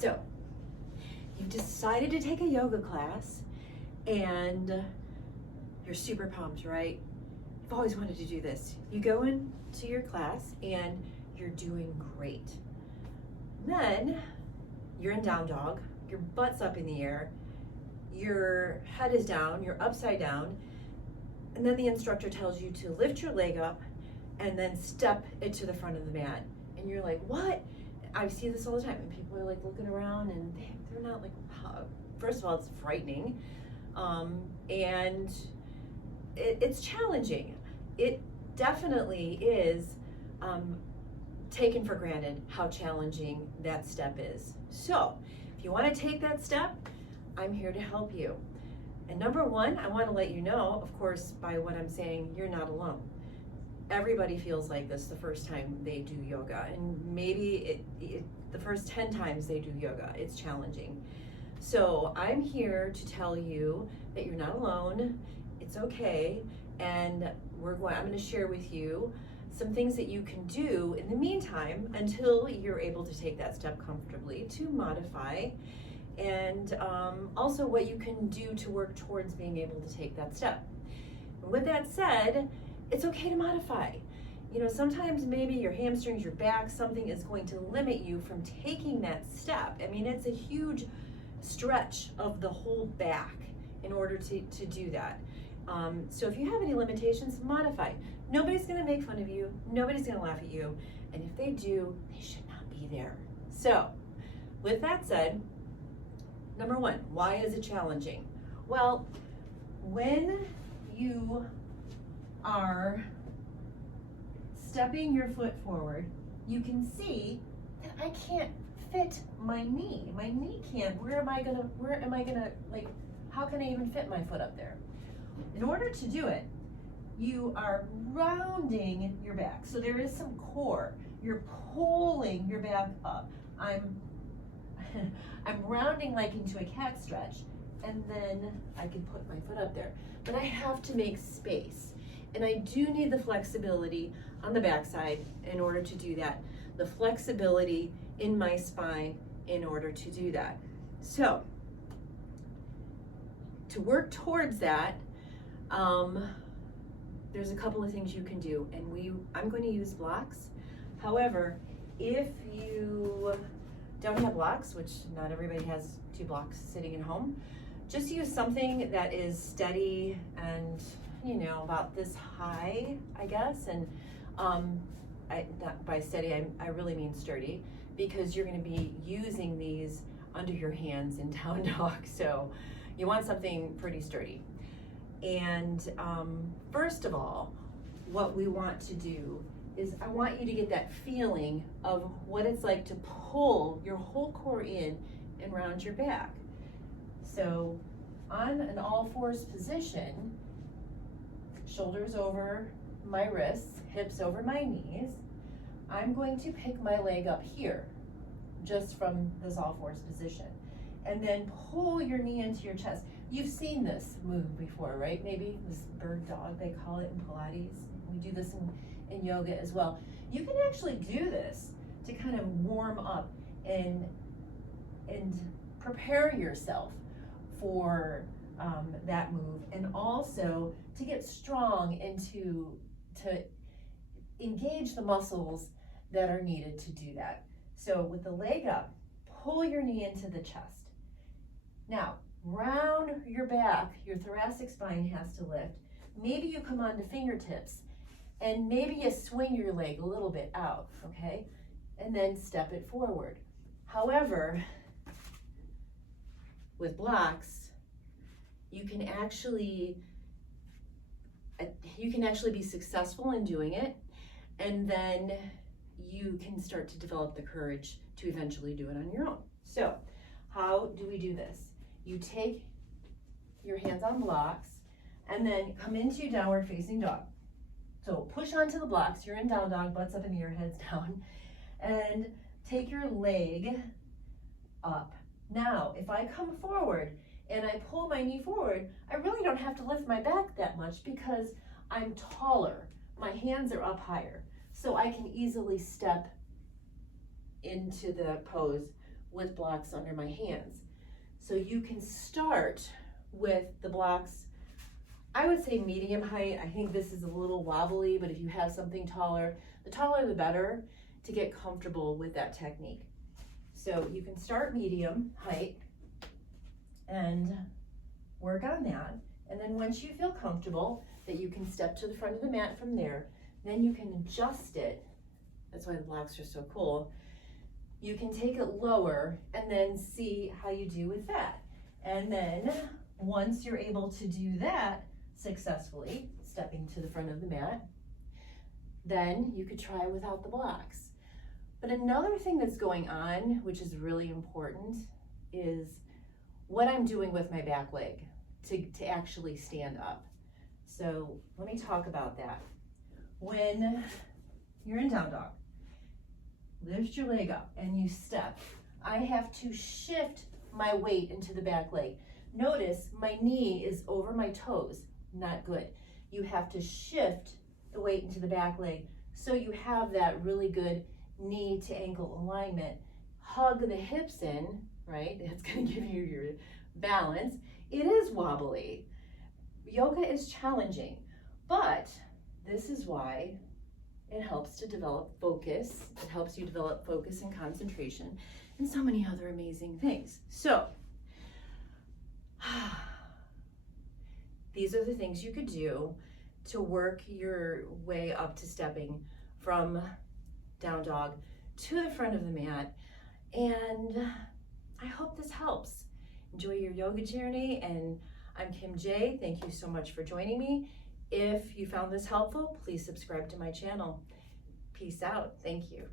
So, you've decided to take a yoga class and you're super pumped, right? You've always wanted to do this. You go into your class and you're doing great. Then you're in down dog, your butt's up in the air, your head is down, you're upside down, and then the instructor tells you to lift your leg up and then step it to the front of the mat. And you're like, what? I see this all the time, and people are like looking around and they're not like, first of all, it's frightening, and it's challenging. It definitely is taken for granted how challenging that step is. So if you want to take that step, I'm here to help you. And number one, I want to let you know, of course, by what I'm saying, you're not alone. Everybody feels like this the first time they do yoga, and maybe the first 10 times they do yoga, it's challenging. So I'm here to tell you that you're not alone, it's okay, and I'm going to share with you some things that you can do in the meantime until you're able to take that step comfortably to modify, and also what you can do to work towards being able to take that step. And with that said, it's okay to modify. You know, sometimes maybe your hamstrings, your back, something is going to limit you from taking that step. I mean, it's a huge stretch of the whole back in order to do that. So if you have any limitations, modify. Nobody's gonna make fun of you, nobody's gonna laugh at you, and if they do, they should not be there. So, with that said, number one, why is it challenging? Well, when you are stepping your foot forward, you can see that I can't fit my knee. My knee can't. Where am I gonna, like, how can I even fit my foot up there? In order to do it, you are rounding your back. So there is some core. You're pulling your back up. I'm rounding like into a cat stretch, and then I can put my foot up there. But I have to make space. And I do need the flexibility on the backside in order to do that. The flexibility in my spine in order to do that. So, to work towards that, there's a couple of things you can do, and I'm going to use blocks. However, if you don't have blocks, which not everybody has 2 blocks sitting at home, just use something that is steady and, you know, about this high, I guess. And by steady, I really mean sturdy, because you're going to be using these under your hands in down dog. So you want something pretty sturdy. And first of all, what we want to do is I want you to get that feeling of what it's like to pull your whole core in and round your back. So on an all-fours position, shoulders over my wrists, hips over my knees, I'm going to pick my leg up here, just from this all-fours position, and then pull your knee into your chest. You've seen this move before, right? Maybe this bird dog, they call it in Pilates. We do this in yoga as well. You can actually do this to kind of warm up and prepare yourself for that move, and also to get strong and to engage the muscles that are needed to do that. So with the leg up, pull your knee into the chest. Now, round your back, your thoracic spine has to lift. Maybe you come onto fingertips, and maybe you swing your leg a little bit out, okay? And then step it forward. However, with blocks, you can actually be successful in doing it, and then you can start to develop the courage to eventually do it on your own. So, how do we do this? You take your hands on blocks and then come into downward facing dog. So push onto the blocks, you're in down dog, butts up in the air, heads down, and take your leg up. Now, if I come forward and I pull my knee forward, I really don't have to lift my back that much because I'm taller. My hands are up higher. So I can easily step into the pose with blocks under my hands. So you can start with the blocks, I would say medium height. I think this is a little wobbly, but if you have something taller, the taller the better to get comfortable with that technique. So you can start medium height and work on that. And then once you feel comfortable that you can step to the front of the mat from there, then you can adjust it. That's why the blocks are so cool. You can take it lower and then see how you do with that. And then once you're able to do that successfully, stepping to the front of the mat, then you could try without the blocks. But another thing that's going on, which is really important, is what I'm doing with my back leg to actually stand up. So let me talk about that. When you're in down dog, lift your leg up and you step. I have to shift my weight into the back leg. Notice my knee is over my toes, not good. You have to shift the weight into the back leg so you have that really good knee to ankle alignment. Hug the hips in, right? That's gonna give you your balance. It is wobbly. Yoga is challenging, but this is why it helps to develop focus. It helps you develop focus and concentration and so many other amazing things. So, these are the things you could do to work your way up to stepping from down dog to the front of the mat. And I hope this helps. Enjoy your yoga journey. And I'm Kim J. Thank you so much for joining me. If you found this helpful, please subscribe to my channel. Peace out. Thank you.